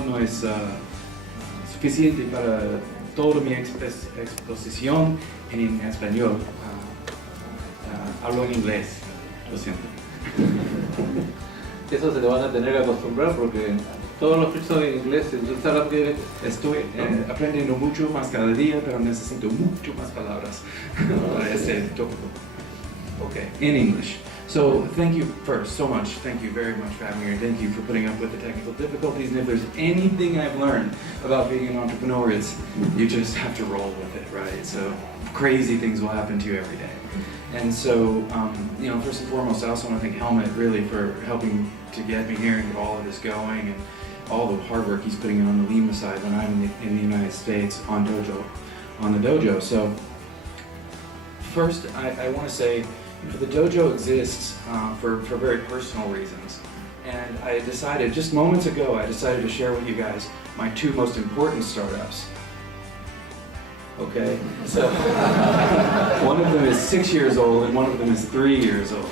español no es suficiente para toda mi exposición en español. Hablo en inglés, lo siento. Eso se le van a tener que acostumbrar porque todos los cursos en inglés, Estoy aprendiendo mucho más cada día, pero necesito mucho más palabras para ese tópico. Okay, in English. So thank you first so much. Thank you very much for having me here. Thank you for putting up with the technical difficulties. And if there's anything I've learned about being an entrepreneur, it's you just have to roll with it, right? So crazy things will happen to you every day. And so, first and foremost, I also want to thank Helmut really for helping to get me here and get all of this going, and all the hard work he's putting in on the Lima side when I'm in the United States on the dojo. So first, I want to say the dojo exists for very personal reasons. And I decided, just moments ago, I decided to share with you guys my two most important startups. Okay, so one of them is 6 years old and one of them is 3 years old.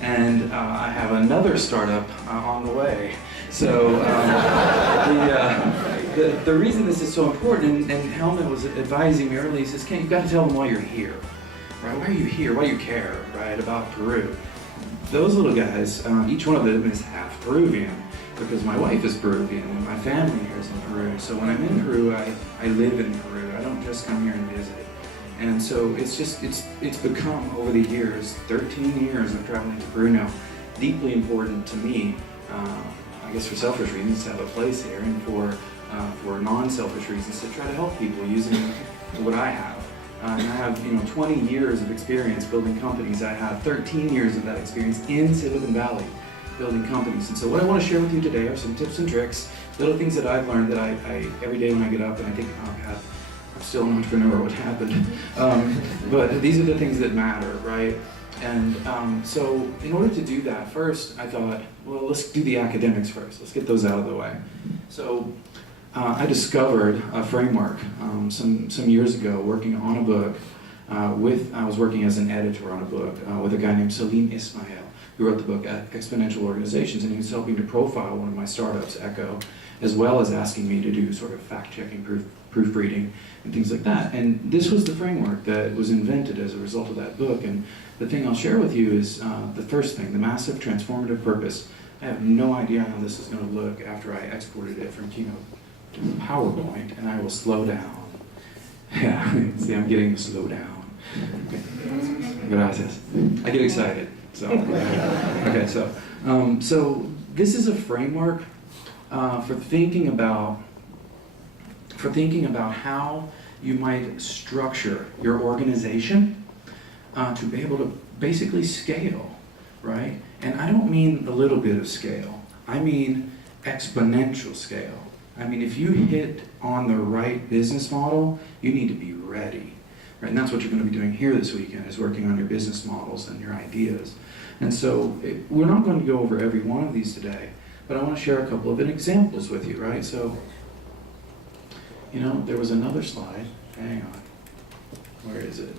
And I have another startup on the way. So the reason this is so important, and Helmut was advising me earlier, he says, Ken, you've got to tell them why you're here. Right? Why are you here? Why do you care, right, about Peru? Those little guys, each one of them is half Peruvian, because my wife is Peruvian and my family here is in Peru. So when I'm in Peru, I live in Peru. I don't just come here and visit. And so it's become, over the years, 13 years of traveling to Peru now, deeply important to me, I guess for selfish reasons, to have a place here, and for non-selfish reasons, to try to help people using what I have. And I have 20 years of experience building companies. I have 13 years of that experience in Silicon Valley building companies. And so what I want to share with you today are some tips and tricks, little things that I've learned that I every day when I get up and I think, oh God, I'm still an entrepreneur, what happened? But these are the things that matter, right? And so in order to do that, first I thought, well, let's do the academics first. Let's get those out of the way. So I discovered a framework some years ago working on a book I was working as an editor on a book with a guy named Salim Ismail, who wrote the book Exponential Organizations, and he was helping to profile one of my startups, Echo, as well as asking me to do sort of fact-checking, proofreading, and things like that. And this was the framework that was invented as a result of that book. And the thing I'll share with you is the first thing, the massive transformative purpose. I have no idea how this is going to look after I exported it from Keynote to PowerPoint, and I will slow down. Yeah, see, I'm getting to slow down. Okay. Gracias. I get excited. So, okay, so this is a framework for thinking about how you might structure your organization to be able to basically scale, right? And I don't mean a little bit of scale. I mean exponential scale. I mean, if you hit on the right business model, you need to be ready. Right? And that's what you're going to be doing here this weekend, is working on your business models and your ideas. And so we're not going to go over every one of these today, but I want to share a couple of examples with you, right? So, there was another slide. Hang on. Where is it?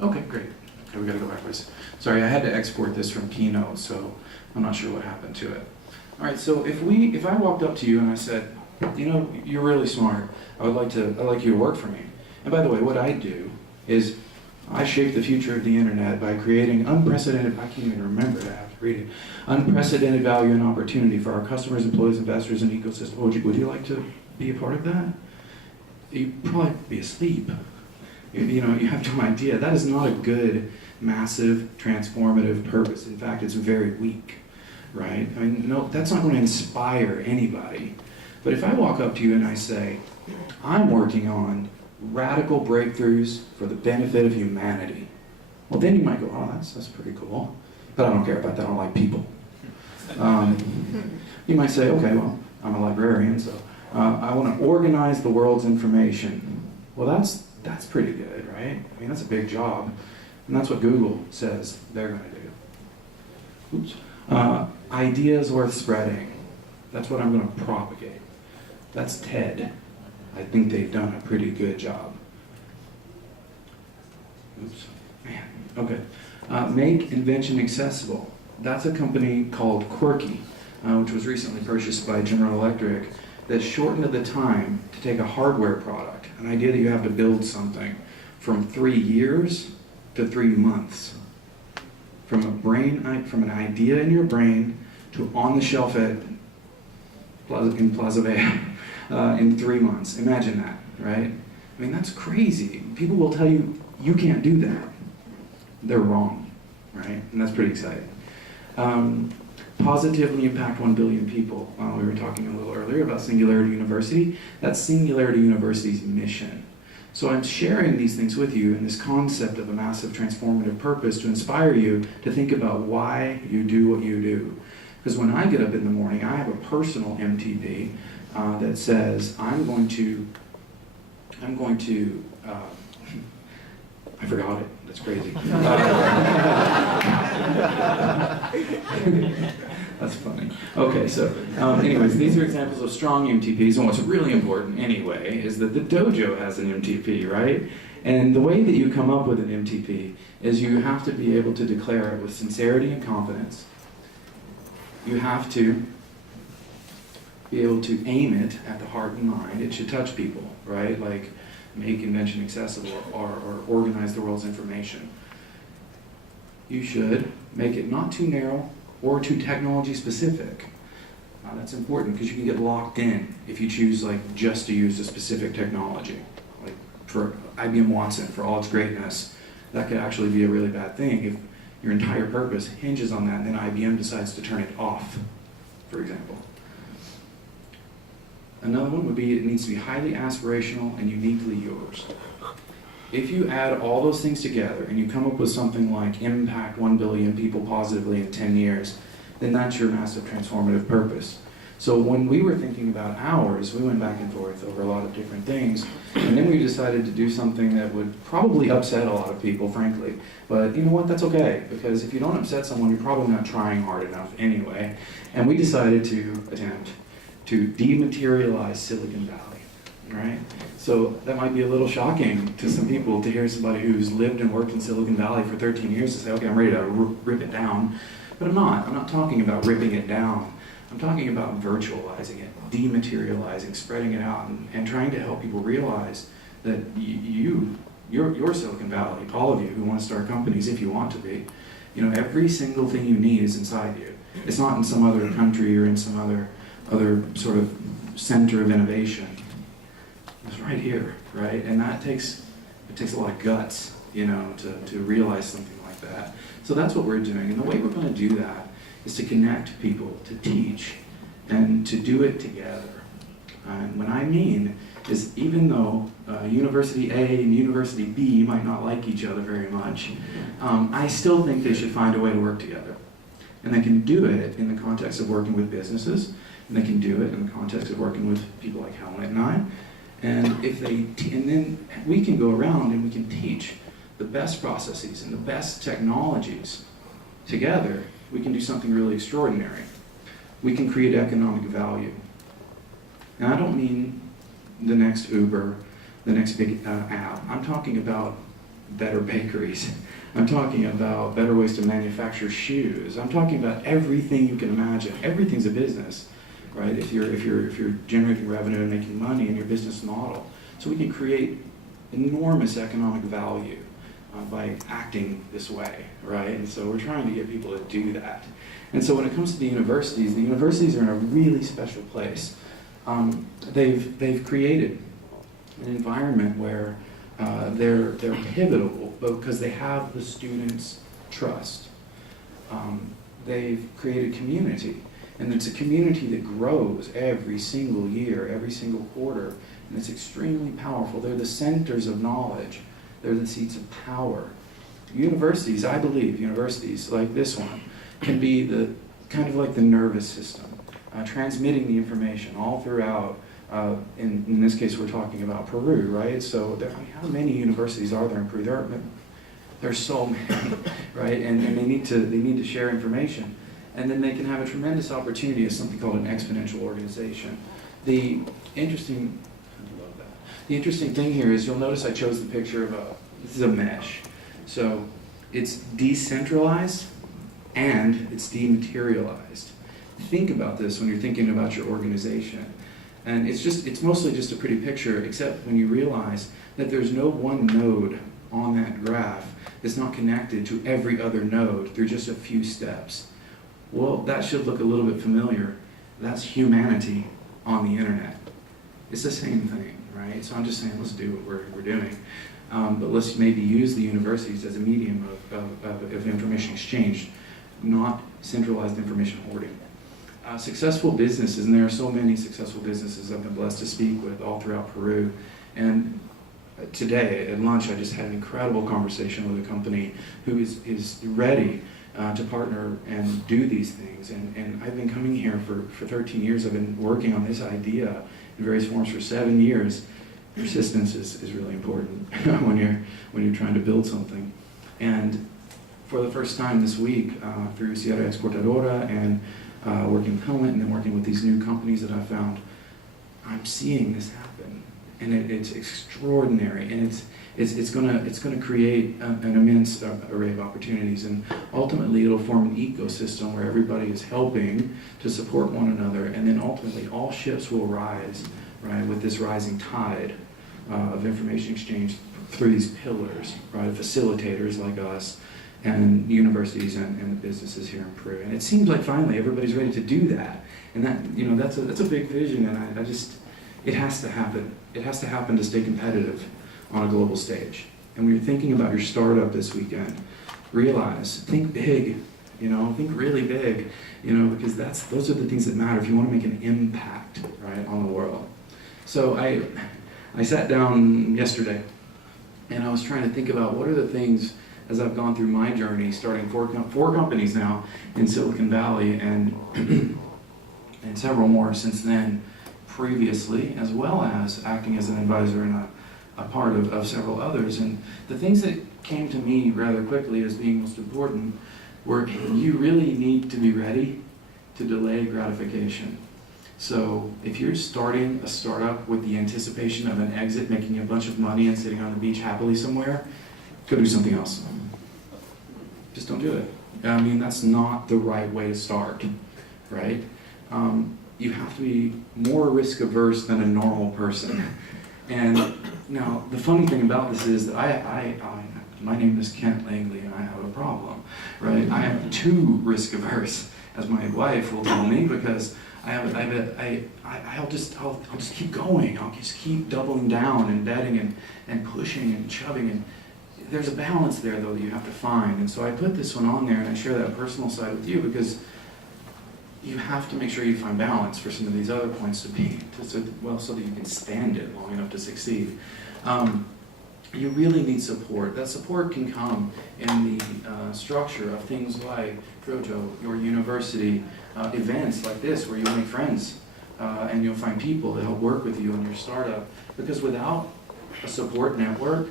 Okay, great. Okay, we got to go backwards. Sorry, I had to export this from Keynote, so I'm not sure what happened to it. All right, so if I walked up to you and I said, you're really smart, I'd like you to work for me. And by the way, what I do is I shape the future of the internet by creating unprecedented, I can't even remember it, I have to read it, unprecedented value and opportunity for our customers, employees, investors, and ecosystem. Would you like to be a part of that? You'd probably be asleep. You have no idea. That is not a good, massive, transformative purpose. In fact, it's very weak, right? I mean, no, that's not going to inspire anybody. But if I walk up to you and I say, I'm working on radical breakthroughs for the benefit of humanity, well, then you might go, oh, that's pretty cool. But I don't care about that. I don't like people. You might say, okay, well, I'm a librarian, so I want to organize the world's information. Well, that's pretty good, right? I mean, that's a big job. And that's what Google says they're going to do. Oops. Ideas worth spreading. That's what I'm going to propagate. That's TED. I think they've done a pretty good job. Oops. Man. Okay. Make invention accessible. That's a company called Quirky. which was recently purchased by General Electric, that shortened the time to take a hardware product, an idea that you have to build something, from 3 years to 3 months. From an idea in your brain to on the shelf in Plaza Vea in 3 months. Imagine that, right? I mean, that's crazy. People will tell you, you can't do that. They're wrong, right? And that's pretty exciting. Positively impact 1 billion people. We were talking a little earlier about Singularity University. That's Singularity University's mission. So I'm sharing these things with you in this concept of a massive transformative purpose to inspire you to think about why you do what you do. Because when I get up in the morning, I have a personal MTP that says I'm going to I forgot it. That's crazy. That's funny. Okay, so anyways, these are examples of strong MTPs, and what's really important anyway is that the dojo has an MTP, right? And the way that you come up with an MTP is you have to be able to declare it with sincerity and confidence. You have to be able to aim it at the heart and mind. It should touch people, right? Like make invention accessible or organize the world's information. You should make it not too narrow or too technology specific. That's important because you can get locked in if you choose like just to use a specific technology. Like for IBM Watson, for all its greatness, that could actually be a really bad thing if your entire purpose hinges on that and then IBM decides to turn it off, for example. Another one would be it needs to be highly aspirational and uniquely yours. If you add all those things together and you come up with something like impact 1 billion people positively in 10 years, then that's your massive transformative purpose. So when we were thinking about ours, we went back and forth over a lot of different things, and then we decided to do something that would probably upset a lot of people, frankly. But you know what, that's okay, because if you don't upset someone, you're probably not trying hard enough anyway. And we decided to attempt to dematerialize Silicon Valley, right? So that might be a little shocking to some people to hear somebody who's lived and worked in Silicon Valley for 13 years to say, okay, I'm ready to rip it down. But I'm not. I'm not talking about ripping it down. I'm talking about virtualizing it, dematerializing, spreading it out, and trying to help people realize that you're Silicon Valley, all of you who want to start companies if you want to be. You know, every single thing you need is inside you. It's not in some other country or in some other sort of center of innovation. It's right here, right? And it takes a lot of guts, you know, to realize something like that. So that's what we're doing, and the way we're going to do that is to connect people, to teach, and to do it together. And what I mean is even though University A and University B might not like each other very much, I still think they should find a way to work together. And they can do it in the context of working with businesses, and they can do it in the context of working with people like Helmut and I. And and then we can go around and we can teach the best processes and the best technologies together. We can do something really extraordinary. We can create economic value. And I don't mean the next Uber, the next big app. I'm talking about better bakeries. I'm talking about better ways to manufacture shoes. I'm talking about everything you can imagine. Everything's a business, right? If you're generating revenue and making money in your business model. So we can create enormous economic value by acting this way, right? And so we're trying to get people to do that. And so when it comes to the universities are in a really special place. They've created an environment where they're pivotal because they have the students' trust. They've created community, and it's a community that grows every single year, every single quarter, and it's extremely powerful. They're the centers of knowledge. They're the seats of power. Universities, I believe, universities like this one, can be the kind of like the nervous system, transmitting the information all throughout. In this case, we're talking about Peru, right? So how many universities are there in Peru? There's so many, right? And they need to share information, and then they can have a tremendous opportunity as something called an exponential organization. The interesting thing here is you'll notice I chose the picture of this is a mesh. So it's decentralized and it's dematerialized. think about this when you're thinking about your organization. And it's mostly just a pretty picture, except when you realize that there's no one node on that graph that's not connected to every other node through just a few steps. Well, that should look a little bit familiar. That's humanity on the internet. It's the same thing, right? So I'm just saying, let's do what we're doing. But let's maybe use the universities as a medium of information exchange, not centralized information hoarding. Successful businesses, and there are so many successful businesses I've been blessed to speak with all throughout Peru. And today at lunch, I just had an incredible conversation with a company who is ready to partner and do these things. And I've been coming here for 13 years. I've been working on this idea in various forms for 7 years. Persistence is really important when you're trying to build something. And for the first time this week, through Sierra Exportadora and working with Helmet and then working with these new companies that I found, I'm seeing this happen, and it's extraordinary, and it's gonna create an immense array of opportunities, and ultimately it'll form an ecosystem where everybody is helping to support one another, and then ultimately all ships will rise, right, with this rising tide of information exchange through these pillars, right, facilitators like us, and universities and the businesses here in Peru. And it seems like finally everybody's ready to do that. And that, that's a big vision, and I just, it has to happen. It has to happen to stay competitive on a global stage. And when you're thinking about your startup this weekend, think big, think really big, because those are the things that matter if you want to make an impact, right, on the world. So I sat down yesterday, and I was trying to think about what are the things, as I've gone through my journey, starting four companies now in Silicon Valley, and and several more since then, previously, as well as acting as an advisor and a part of several others. And the things that came to me rather quickly as being most important were you really need to be ready to delay gratification. So if you're starting a startup with the anticipation of an exit, making a bunch of money and sitting on the beach happily somewhere, go do something else. Just don't do it. I mean, that's not the right way to start, right? You have to be more risk averse than a normal person. And now, the funny thing about this is that my name is Kent Langley, and I have a problem, right? I am too risk averse, as my wife will tell me, because I'll just keep going. I'll just keep doubling down and betting and pushing and shoving. And there's a balance there, though, that you have to find. And so I put this one on there, and I share that personal side with you because you have to make sure you find balance for some of these other points so that you can stand it long enough to succeed. You really need support. That support can come in the structure of things like Proto, your university, events like this where you'll make friends and you'll find people to help work with you on your startup. Because without a support network,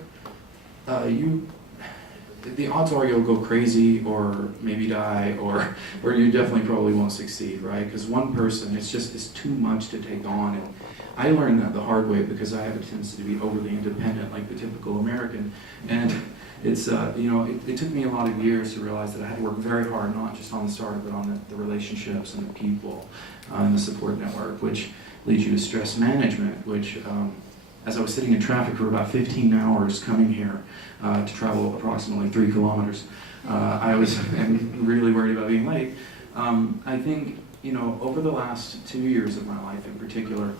the odds are you'll go crazy or maybe die or you definitely probably won't succeed, right? Because one person, it's too much to take on. And I learned that the hard way because I have a tendency to be overly independent like the typical American. And it's, it took me a lot of years to realize that I had to work very hard, not just on the startup, but on the relationships and the people and the support network, which leads you to stress management, which, as I was sitting in traffic for about 15 hours coming here to travel approximately 3 kilometers, I was really worried about being late. I think, over the last 2 years of my life in particular,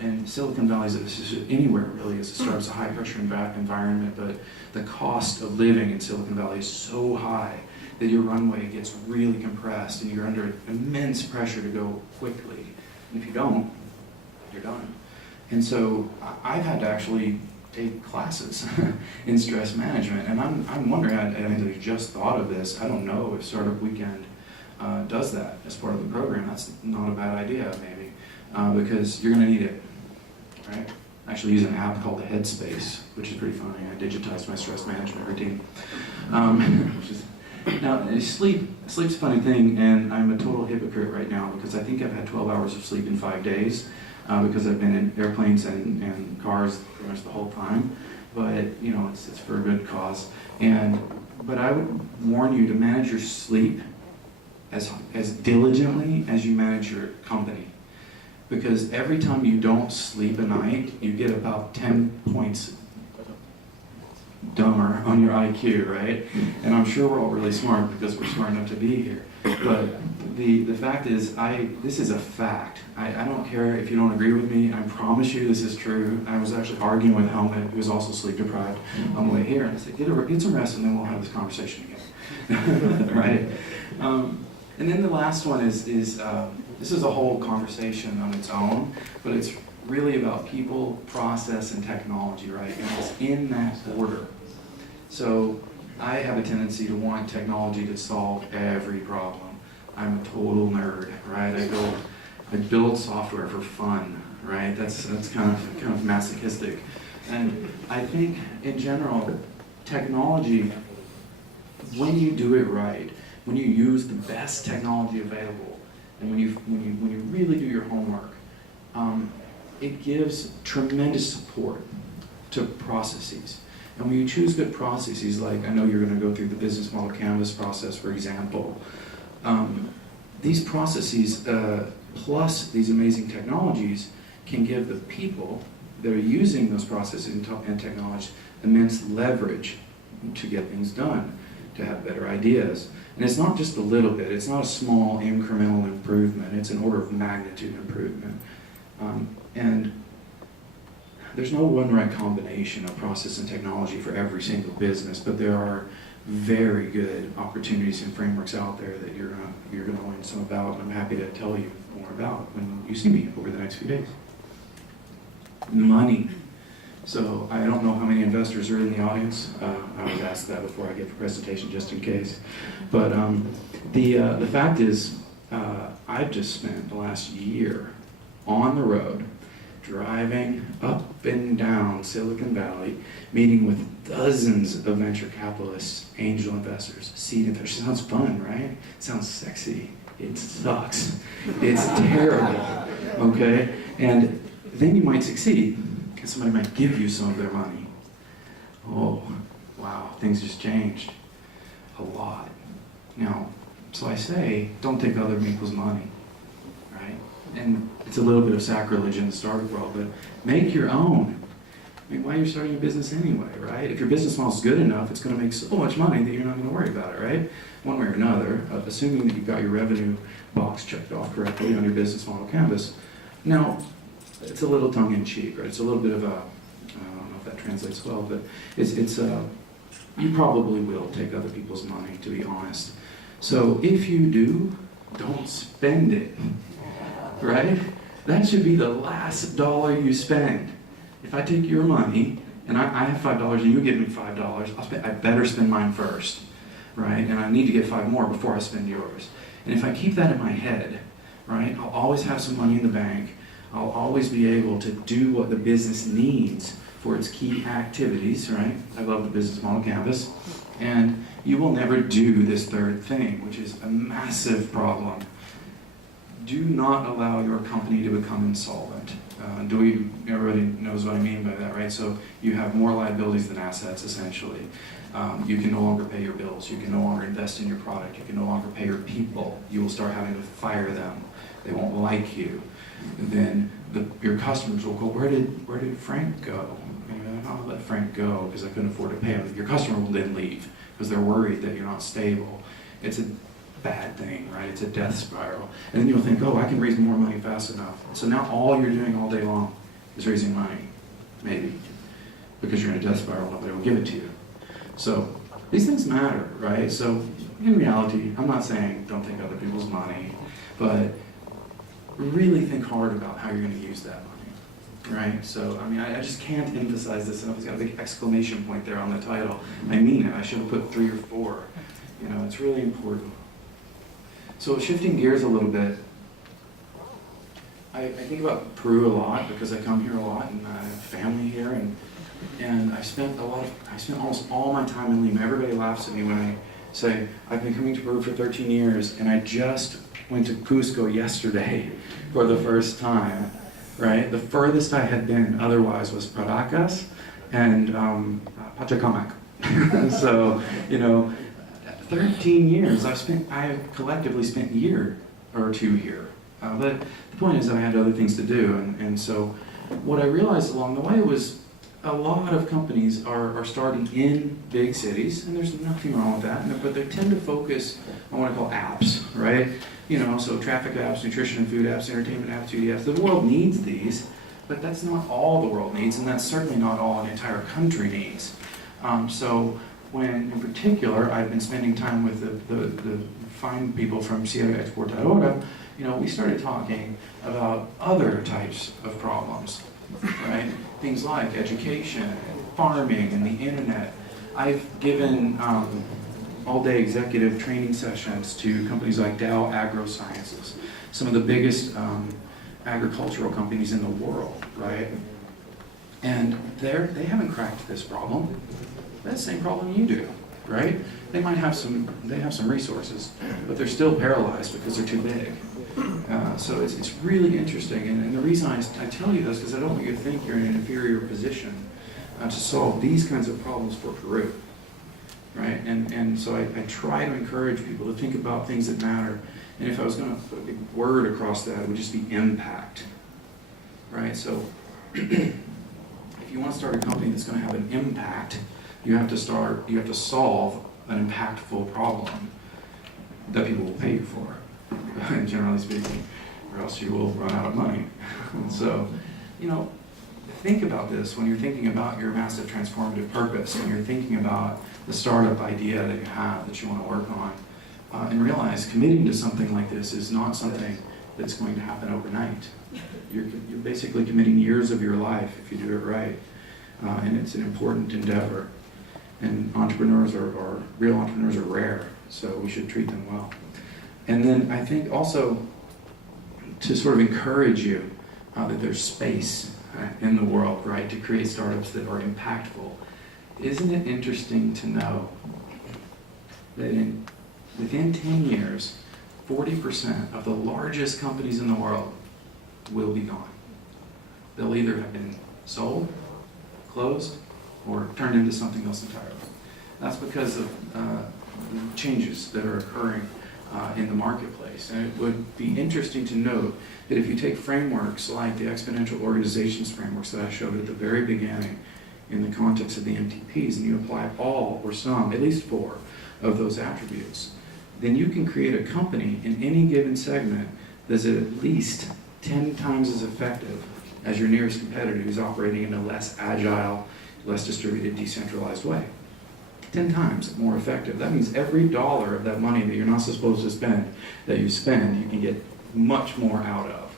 and Silicon Valley is anywhere really as a startup, it's a high pressure environment, but the cost of living in Silicon Valley is so high that your runway gets really compressed and you're under immense pressure to go quickly. And if you don't, you're done. And so I've had to actually take classes in stress management, and I'm wondering, I just thought of this, I don't know if Startup Weekend does that as part of the program. That's not a bad idea, maybe, because you're going to need it, right? I actually use an app called Headspace, which is pretty funny. I digitized my stress management routine. Now, sleep's a funny thing, and I'm a total hypocrite right now because I think I've had 12 hours of sleep in 5 days. Because I've been in airplanes and cars pretty much the whole time, but it's for a good cause. But I would warn you to manage your sleep as diligently as you manage your company. Because every time you don't sleep a night, you get about 10 points dumber on your IQ, right? And I'm sure we're all really smart because we're smart enough to be here. But the fact is, this is a fact. I don't care if you don't agree with me. I promise you this is true. I was actually arguing with Helmut, who was also sleep deprived, on the way here. And I said, get some rest and then we'll have this conversation again. Right? And then the last one is this is a whole conversation on its own, but it's really about people, process, and technology, right? And it's in that order. So I have a tendency to want technology to solve every problem. I'm a total nerd, right? I build software for fun, right? That's kind of masochistic. And I think in general, technology, when you do it right, when you use the best technology available, and when you really do your homework, it gives tremendous support to processes. And when you choose good processes, like I know you're going to go through the business model canvas process, for example, these processes plus these amazing technologies can give the people that are using those processes and technology immense leverage to get things done, to have better ideas. And it's not just a little bit, it's not a small incremental improvement, it's an order of magnitude improvement. And there's no one right combination of process and technology for every single business, but there are very good opportunities and frameworks out there that you're gonna learn some about, and I'm happy to tell you more about when you see me over the next few days. Money. So I don't know how many investors are in the audience. I was asked that before I gave the presentation, just in case. But the fact is, I've just spent the last year on the road, driving up and down Silicon Valley, meeting with dozens of venture capitalists, angel investors, seed investors. Sounds fun, right? Sounds sexy. It sucks. It's terrible, okay? And then you might succeed, because somebody might give you some of their money. Oh, wow, things just changed a lot. Now, so I say, don't take other people's money, right? And it's a little bit of sacrilege in the startup world, but make your own. I mean, why are you starting a business anyway, right? If your business model is good enough, it's going to make so much money that you're not going to worry about it, right? One way or another, assuming that you've got your revenue box checked off correctly on your business model canvas. Now, it's a little tongue-in-cheek, right? It's a little bit of a, I don't know if that translates well, but it's you probably will take other people's money, to be honest. So if you do, don't spend it, right? That should be the last dollar you spend. If I take your money, and I have $5 and you give me $5, I better spend mine first, right? And I need to get 5 more before I spend yours. And if I keep that in my head, right, I'll always have some money in the bank. I'll always be able to do what the business needs for its key activities, right? I love the business model canvas. And you will never do this third thing, which is a massive problem. Do not allow your company to become insolvent. Everybody knows what I mean by that, right? So you have more liabilities than assets, essentially. You can no longer pay your bills. You can no longer invest in your product. You can no longer pay your people. You will start having to fire them. They won't like you. And then your customers will go, where did Frank go? I'll let Frank go because I couldn't afford to pay him. Your customer will then leave because they're worried that you're not stable. It's a bad thing, right? It's a death spiral. And then you'll think, oh, I can raise more money fast enough. So now all you're doing all day long is raising money, maybe, because you're in a death spiral, nobody will give it to you. So these things matter, right? So in reality, I'm not saying don't take other people's money, but really think hard about how you're going to use that money, right? So, I mean, I just can't emphasize this enough. It's got a big exclamation point there on the title. I mean it. I should have put 3 or 4. You know, it's really important. So shifting gears a little bit, I think about Peru a lot because I come here a lot and I have family here, and I spent almost all my time in Lima. Everybody laughs at me when I say I've been coming to Peru for 13 years and I just went to Cusco yesterday for the first time, right? The furthest I had been otherwise was Paracas and Pachacamac. So, you know, 13 years. I have collectively spent a year or two here. But the point is that I had other things to do. And so what I realized along the way was a lot of companies are starting in big cities, and there's nothing wrong with that, but they tend to focus on what I call apps, right? So traffic apps, nutrition and food apps, entertainment apps, beauty apps. The world needs these, but that's not all the world needs, and that's certainly not all an entire country needs. So when, in particular, I've been spending time with the fine people from Sierra Exportadora, we started talking about other types of problems, right? Things like education, and farming, and the internet. I've given all-day executive training sessions to companies like Dow AgroSciences, some of the biggest agricultural companies in the world, right? And they haven't cracked this problem. That's the same problem you do, right? They have some resources, but they're still paralyzed because they're too big. So it's really interesting, and the reason I tell you this is because I don't want you to think you're in an inferior position to solve these kinds of problems for Peru, right? And so I try to encourage people to think about things that matter, and if I was going to put a big word across that, it would just be impact, right? So if you want to start a company that's going to have an impact, you have to solve an impactful problem that people will pay you for, generally speaking, or else you will run out of money. And so, think about this when you're thinking about your massive transformative purpose, when you're thinking about the startup idea that you have that you want to work on, and realize committing to something like this is not something that's going to happen overnight. You're basically committing years of your life if you do it right, and it's an important endeavor. And real entrepreneurs are rare, so we should treat them well. And then I think also to sort of encourage you that there's space in the world, right, to create startups that are impactful. Isn't it interesting to know that within 10 years, 40% of the largest companies in the world will be gone. They'll either have been sold, closed, or turned into something else entirely. That's because of changes that are occurring in the marketplace. And it would be interesting to note that if you take frameworks like the exponential organizations frameworks that I showed at the very beginning in the context of the MTPs, and you apply all or some, at least 4 of those attributes, then you can create a company in any given segment that's at least 10 times as effective as your nearest competitor who's operating in a less agile, less distributed, decentralized way. 10 times more effective. That means every dollar of that money that you're not supposed to spend, that you spend, you can get much more out of,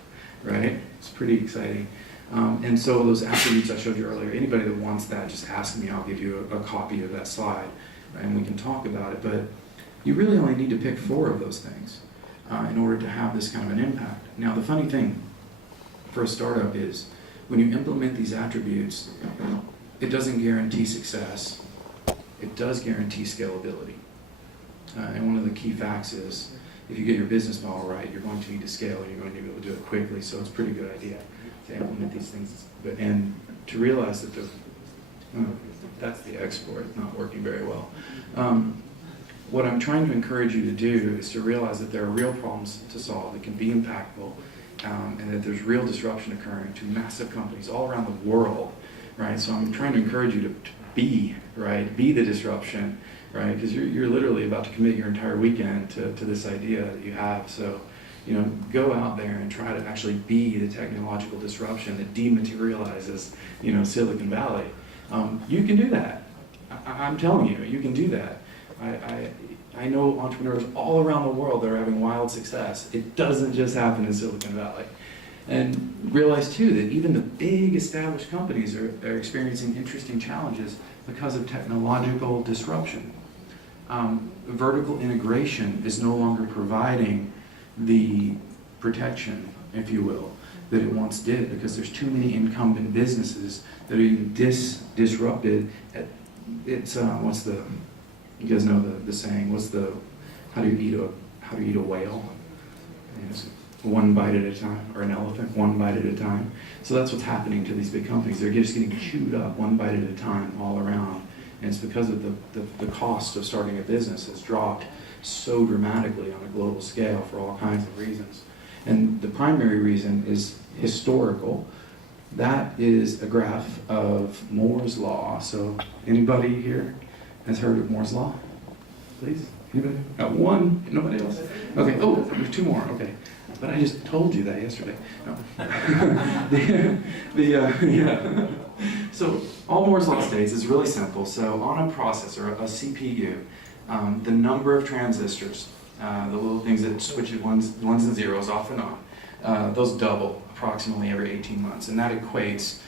right? It's pretty exciting. And so those attributes I showed you earlier, anybody that wants that, just ask me, I'll give you a copy of that slide, and we can talk about it. But you really only need to pick 4 of those things in order to have this kind of an impact. Now, the funny thing for a startup is when you implement these attributes, it doesn't guarantee success. It does guarantee scalability. And one of the key facts is if you get your business model right, you're going to need to scale and you're going to be able to do it quickly. So it's a pretty good idea to implement these things. And to realize that that's the export, not working very well. What I'm trying to encourage you to do is to realize that there are real problems to solve that can be impactful, and that there's real disruption occurring to massive companies all around the world, right? So I'm trying to encourage you to be the disruption, right? Because you're literally about to commit your entire weekend to this idea that you have. So, go out there and try to actually be the technological disruption that dematerializes, Silicon Valley. You can do that. I'm telling you, you can do that. I know entrepreneurs all around the world that are having wild success. It doesn't just happen in Silicon Valley. And realize too that even the big established companies are experiencing interesting challenges because of technological disruption. Vertical integration is no longer providing the protection, if you will, that it once did, because there's too many incumbent businesses that are being disrupted. It's you guys know the saying? How do you eat a whale? It's one bite at a time, or an elephant, one bite at a time. So that's what's happening to these big companies. They're just getting chewed up one bite at a time all around. And it's because of the cost of starting a business has dropped so dramatically on a global scale for all kinds of reasons. And the primary reason is historical. That is a graph of Moore's Law. So anybody here has heard of Moore's Law? Please? Anybody? Got one? Nobody else? Okay. Oh, there's two more. Okay. But I just told you that yesterday. No. Yeah. So all Moore's Law states is really simple. So on a processor, a CPU, the number of transistors, the little things that switch it ones and zeros off and on, those double approximately every 18 months. And that equates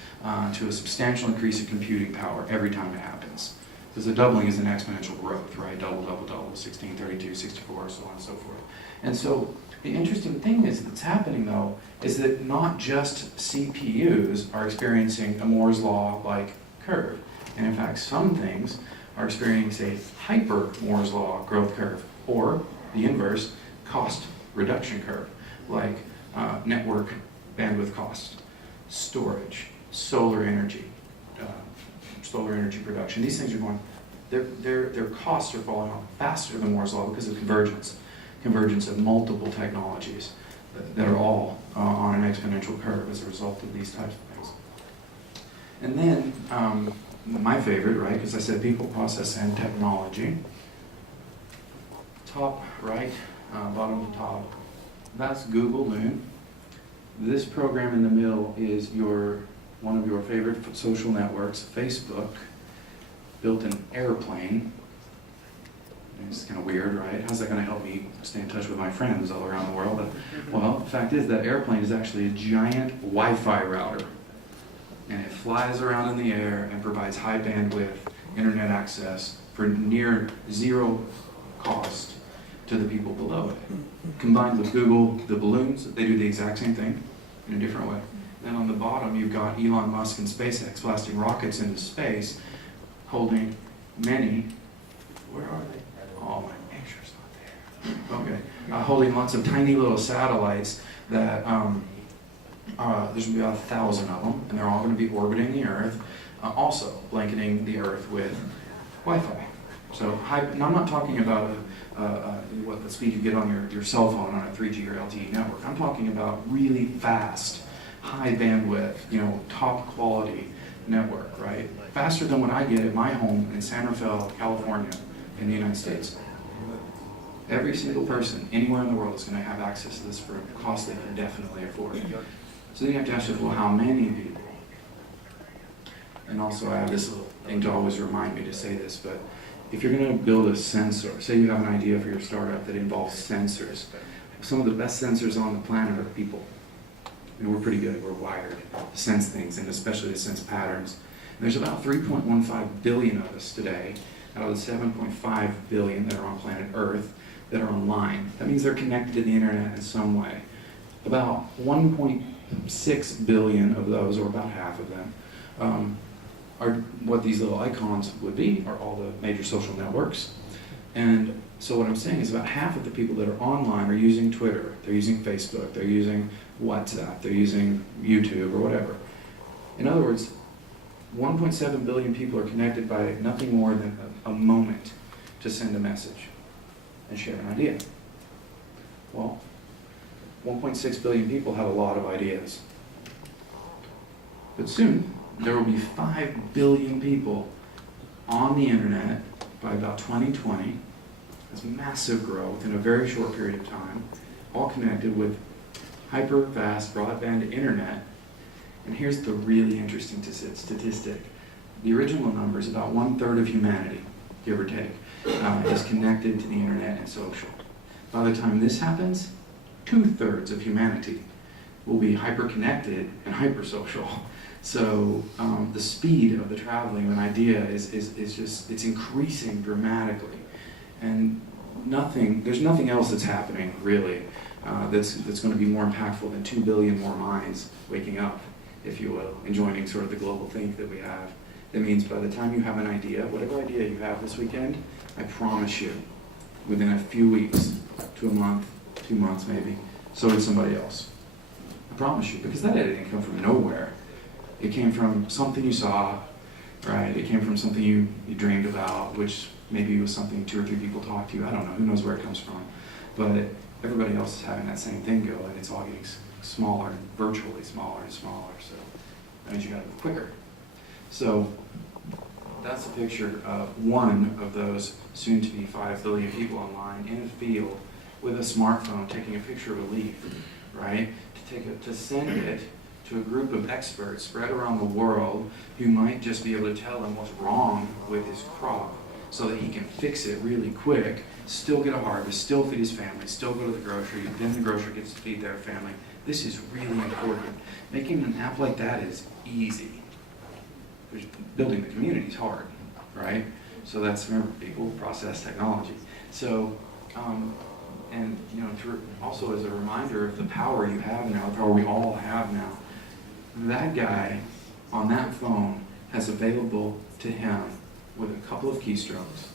to a substantial increase in computing power every time it happens. Because the doubling is an exponential growth, right? Double, double, double, 16, 32, 64, so on and so forth. And so the interesting thing is that's happening, though, is that not just CPUs are experiencing a Moore's Law-like curve. And in fact, some things are experiencing a hyper Moore's Law growth curve, or the inverse, cost reduction curve, like network bandwidth cost, storage, solar energy production. These things are going, their costs are falling off faster than Moore's Law because of convergence of multiple technologies that are all on an exponential curve as a result of these types of things. And then, my favorite, right, because I said people, process, and technology. Top right, bottom to top, that's Google Moon. This program in the middle is one of your favorite social networks, Facebook, built an airplane. And it's kind of weird, right? How's that going to help me stay in touch with my friends all around the world? Well, the fact is that airplane is actually a giant Wi-Fi router. And it flies around in the air and provides high bandwidth internet access for near zero cost to the people below it. Combined with Google, the balloons, they do the exact same thing in a different way. Then on the bottom, you've got Elon Musk and SpaceX blasting rockets into space, holding many, where are they? Oh, my picture's not there. Okay. Holding lots of tiny little satellites that, there's going to be about 1,000 of them, and they're all going to be orbiting the Earth, also blanketing the Earth with Wi-Fi. So, and I'm not talking about what the speed you get on your cell phone on a 3G or LTE network. I'm talking about really fast, high bandwidth, top quality network, right? Faster than what I get at my home in San Rafael, California, in the United States. Every single person anywhere in the world is going to have access to this for a cost they can definitely afford. So then you have to ask yourself, well, how many people? And also I have this little thing to always remind me to say this, but if you're going to build a sensor, say you have an idea for your startup that involves sensors, some of the best sensors on the planet are people. We're pretty good, we're wired to sense things, and especially to sense patterns. And there's about 3.15 billion of us today, out of the 7.5 billion that are on planet Earth, that are online. That means they're connected to the internet in some way. About 1.6 billion of those, or about half of them, are what these little icons would be, are all the major social networks. And so what I'm saying is about half of the people that are online are using Twitter, they're using Facebook, they're using WhatsApp, they're using YouTube or whatever. In other words, 1.7 billion people are connected by nothing more than a moment to send a message and share an idea. Well, 1.6 billion people have a lot of ideas. But soon, there will be 5 billion people on the internet by about 2020. That's massive growth in a very short period of time, all connected with hyper-fast broadband internet. And here's the really interesting statistic. The original number is about 1/3 of humanity, give or take, is connected to the internet and social. By the time this happens, 2/3 of humanity will be hyper-connected and hyper-social. So the speed of the traveling of an idea is just, it's increasing dramatically. And there's nothing else that's happening, really, that's going to be more impactful than 2 billion more minds waking up, if you will, and joining sort of the global think that we have. That means by the time you have an idea, whatever idea you have this weekend, I promise you, within a few weeks to a month, 2 months maybe, so did somebody else. I promise you, because that idea didn't come from nowhere. It came from something you saw, right? It came from something you dreamed about, which maybe was something 2 or 3 people talked to you. I don't know, who knows where it comes from. But everybody else is having that same thing go, and it's all getting smaller, and virtually smaller and smaller, so that means you gotta move quicker. So that's a picture of one of those soon-to-be 5 billion people online in a field with a smartphone taking a picture of a leaf, right? To send it to a group of experts spread around the world who might just be able to tell him what's wrong with his crop so that he can fix it really quick, still get a harvest, still feed his family, still go to the grocery, then the grocer gets to feed their family. This is really important. Making an app like that is easy. Building the community is hard, right? So that's, remember, people, process, technology. So, and you know, also as a reminder of the power you have now, the power we all have now, that guy on that phone has available to him with a couple of keystrokes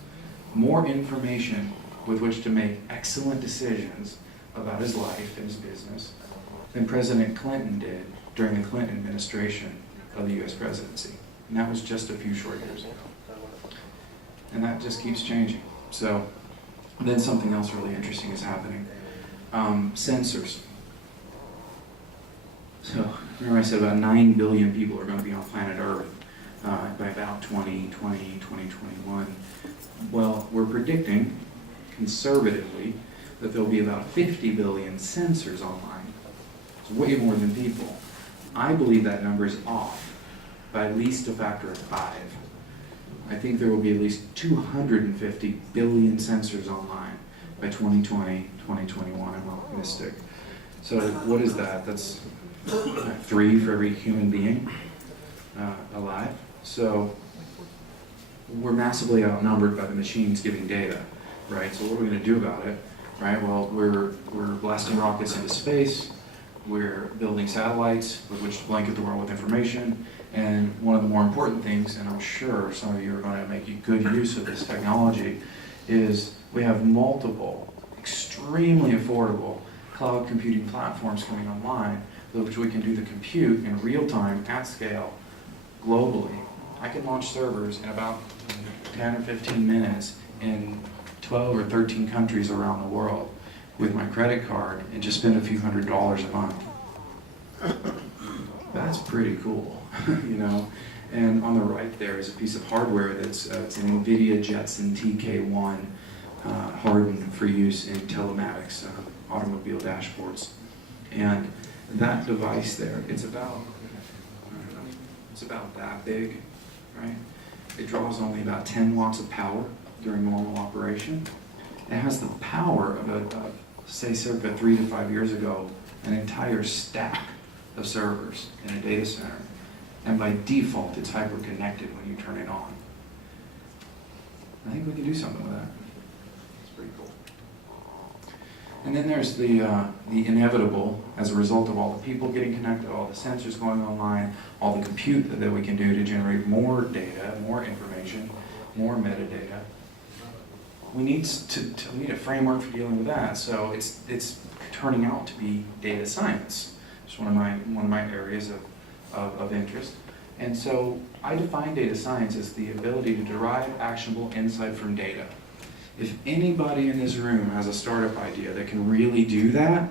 more information with which to make excellent decisions about his life and his business than President Clinton did during the Clinton administration of the US presidency. And that was just a few short years ago. And that just keeps changing. So then something else really interesting is happening. Sensors. So remember I said about 9 billion people are going to be on planet Earth by about 2020, 2021. Well, we're predicting, conservatively, that there'll be about 50 billion sensors online. It's way more than people. I believe that number is off by at least a factor of 5. I think there will be at least 250 billion sensors online by 2020, 2021. I'm optimistic. So what is that? That's 3 for every human being alive. So we're massively outnumbered by the machines giving data, right? So what are we going to do about it, right? Well, we're blasting rockets into space. We're building satellites with which to blanket the world with information. And one of the more important things, and I'm sure some of you are going to make good use of this technology, is we have multiple, extremely affordable cloud computing platforms coming online with which we can do the compute in real time, at scale, globally. I can launch servers in about 10 or 15 minutes in 12 or 13 countries around the world with my credit card and just spend a few $100s a month. That's pretty cool, you know. And on the right there is a piece of hardware that's it's an NVIDIA Jetson TK1, hardened for use in telematics, automobile dashboards. And that device there, it's about that big, right? It draws only about 10 watts of power during normal operation. It has the power of say, circa 3 to 5 years ago, an entire stack of servers in a data center. And by default, it's hyper-connected when you turn it on. I think we can do something with that. It's pretty cool. And then there's the inevitable, as a result of all the people getting connected, all the sensors going online, all the compute that we can do to generate more data, more information, more metadata. We need a framework for dealing with that. So it's turning out to be data science. It's one of my areas of interest. And so I define data science as the ability to derive actionable insight from data. If anybody in this room has a startup idea that can really do that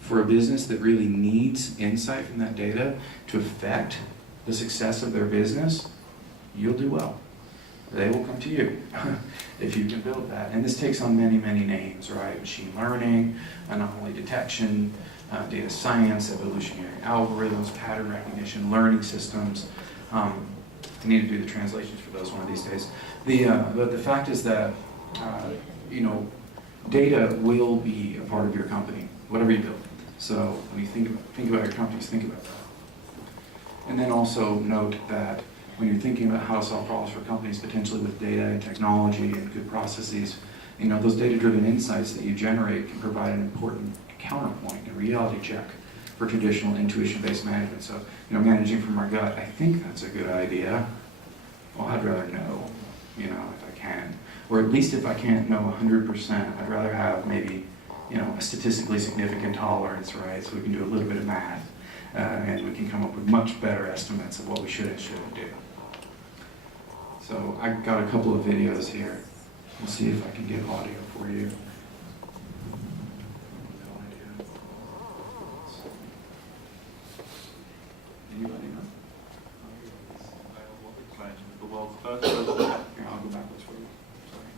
for a business that really needs insight from that data to affect the success of their business, you'll do well. They will come to you if you can build that. And this takes on many, many names, right? Machine learning, anomaly detection, data science, evolutionary algorithms, pattern recognition, learning systems. I need to do the translations for those one of these days. But the fact is that data will be a part of your company, whatever you build. So when you think about your companies, think about that. And then also note that when you're thinking about how to solve problems for companies, potentially with data and technology and good processes, those data-driven insights that you generate can provide an important counterpoint and reality check for traditional intuition-based management. So, managing from our gut, I think that's a good idea. Well, I'd rather know, if I can. Or at least if I can't know 100%, I'd rather have maybe, a statistically significant tolerance, right? So we can do a little bit of math, and we can come up with much better estimates of what we should and shouldn't do. So I got a couple of videos here. We'll see if I can get audio for you. Anybody know? The world's first robot. Here, I'll go backwards for you. Sorry.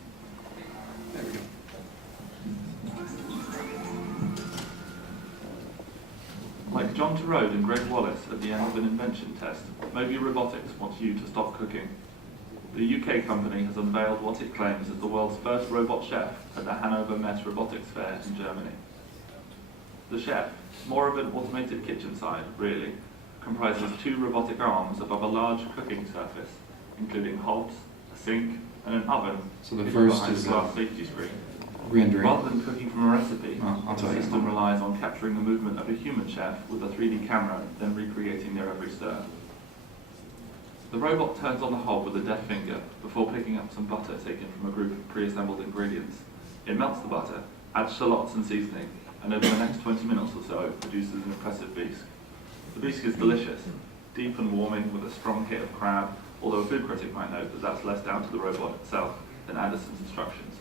There we go. Like John Turode and Greg Wallace at the end of an invention test, Moby Robotics wants you to stop cooking. The UK company has unveiled what it claims is the world's first robot chef at the Hanover Mess Robotics Fair in Germany. The chef, more of an automated kitchen side, really, comprises 2 robotic arms above a large cooking surface, including hobs, a sink, and an oven. So the hidden first behind is a glass safety screen. rendering. Rather than cooking from a recipe, I'll tell the you. system relies on capturing the movement of a human chef with a 3D camera, then recreating their every stir. The robot turns on the hob with a deft finger before picking up some butter taken from a group of pre-assembled ingredients. It melts the butter, adds shallots and seasoning, and over the next 20 minutes or so produces an impressive bisque. The bisque is delicious, deep and warming with a strong hit of crab, although a food critic might note that that's less down to the robot itself than Anderson's instructions.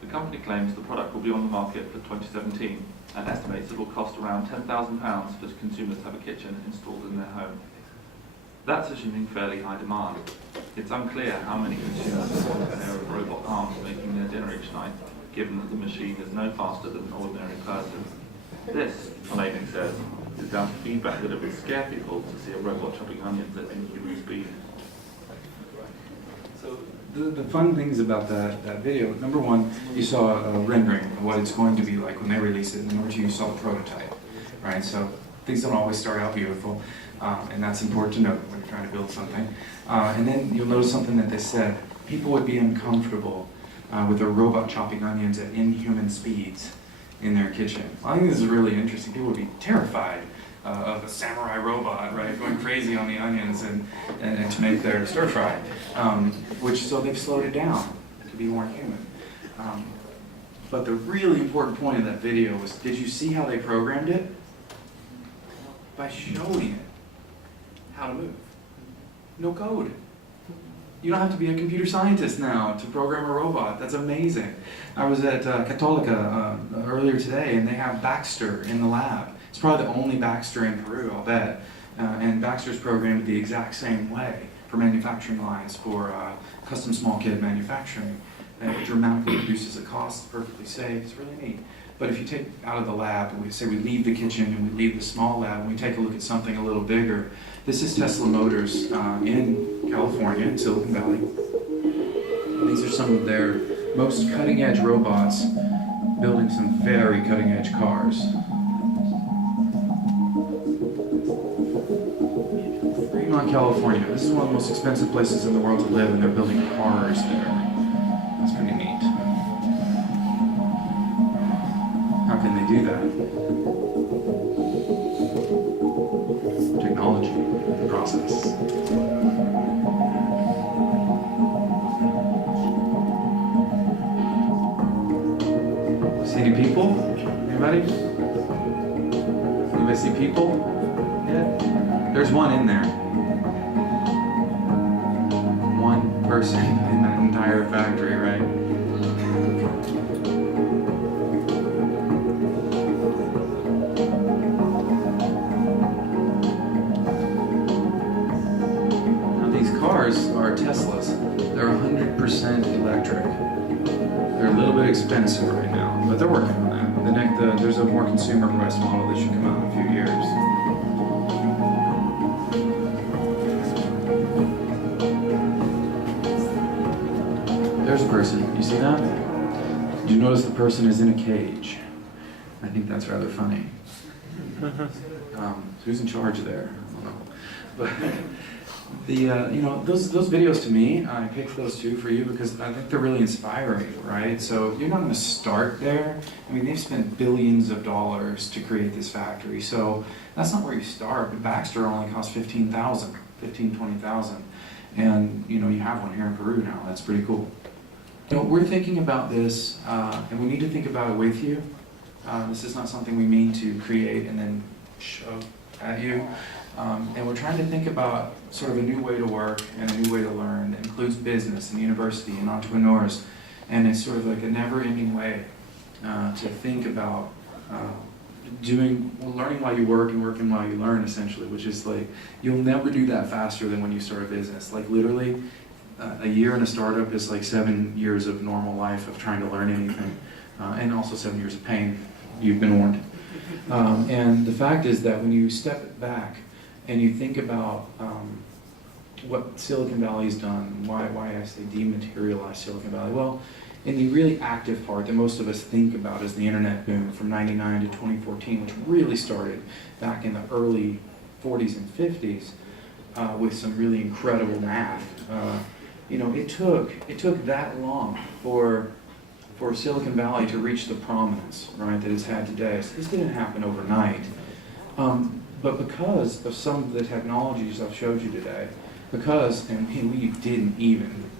The company claims the product will be on the market for 2017 and estimates it will cost around £10,000 for consumers to have a kitchen installed in their home. That's assuming fairly high demand. It's unclear how many consumers want a pair of robot arms making their dinner each night, given that the machine is no faster than an ordinary person. This, Langley says, is down to feedback that it would scare people to see a robot chopping onions at inhuman speed. So the fun things about that video, number one, you saw a rendering of what it's going to be like when they release it, and number two, you saw the prototype, right? So things don't always start out beautiful, and that's important to note when you're trying to build something. And then you'll notice something that they said, people would be uncomfortable with a robot chopping onions at inhuman speeds in their kitchen. I think this is really interesting. People would be terrified of a samurai robot, right, going crazy on the onions and to make their stir fry, so they've slowed it down to be more human. But the really important point of that video was, did you see how they programmed it? By showing it how to move. No code. You don't have to be a computer scientist now to program a robot. That's amazing. I was at Católica earlier today, and they have Baxter in the lab. It's probably the only Baxter in Peru, I'll bet. And Baxter's programmed the exact same way for manufacturing lines, for custom small kit manufacturing. It dramatically reduces the cost, perfectly safe. It's really neat. But if you take out of the lab, and we say we leave the kitchen and we leave the small lab, and we take a look at something a little bigger. This is Tesla Motors in California, in Silicon Valley. These are some of their most cutting-edge robots building some very cutting-edge cars. Fremont, California. This is one of the most expensive places in the world to live, and they're building cars there. That's pretty neat. How can they do that? Technology, process. See any people? Anybody? Anybody see people? Yeah. There's one in there. One person in that entire factory, right? Cars are Teslas. They're 100% electric. They're a little bit expensive right now, but they're working on that. There's a more consumer price model that should come out in a few years. There's a person. You see that? You notice the person is in a cage. I think that's rather funny. Who's in charge there? I don't know. But those videos to me, I picked those two for you because I think they're really inspiring, right? So you're not going to start there. I mean, they've spent billions of dollars to create this factory, so that's not where you start. But Baxter only cost $20,000, and you have one here in Peru now. That's pretty cool. We're thinking about this, and we need to think about it with you. This is not something we mean to create and then shove at you. And we're trying to think about sort of a new way to work and a new way to learn that includes business and university and entrepreneurs. And it's sort of like a never-ending way to think about learning while you work and working while you learn, essentially, which is like, you'll never do that faster than when you start a business. Like literally, a year in a startup is like 7 years of normal life of trying to learn anything, and also 7 years of pain. You've been warned. And the fact is that when you step back and you think about what Silicon Valley's done, why I say dematerialize Silicon Valley, well, in the really active part that most of us think about is the internet boom from 99 to 2014, which really started back in the early 40s and 50s with some really incredible math. It took that long for Silicon Valley to reach the prominence, right, that it's had today. So this didn't happen overnight. But because of some of the technologies I've showed you today,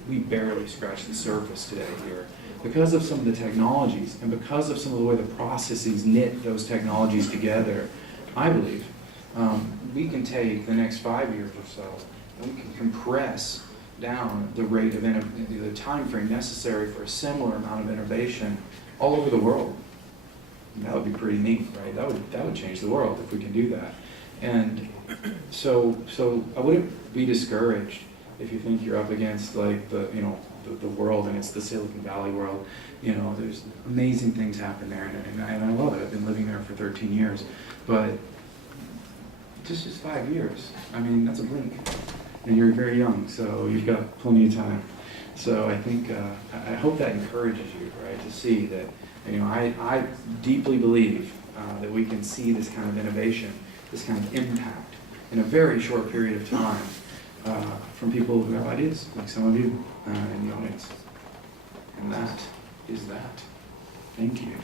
we barely scratched the surface today here, because of some of the technologies and because of some of the way the processes knit those technologies together, I believe we can take the next 5 years or so and we can compress down the rate of the time frame necessary for a similar amount of innovation all over the world. And that would be pretty neat, right? That would change the world if we can do that. And so I wouldn't be discouraged if you think you're up against like the world and it's the Silicon Valley world. There's amazing things happen there, and I love it. I've been living there for 13 years, but just 5 years. I mean, that's a blink. And you're very young, so you've got plenty of time. So I think, I hope that encourages you, right, to see that, I deeply believe that we can see this kind of innovation, this kind of impact in a very short period of time from people who have ideas, like some of you in the audience. And that is that. Thank you.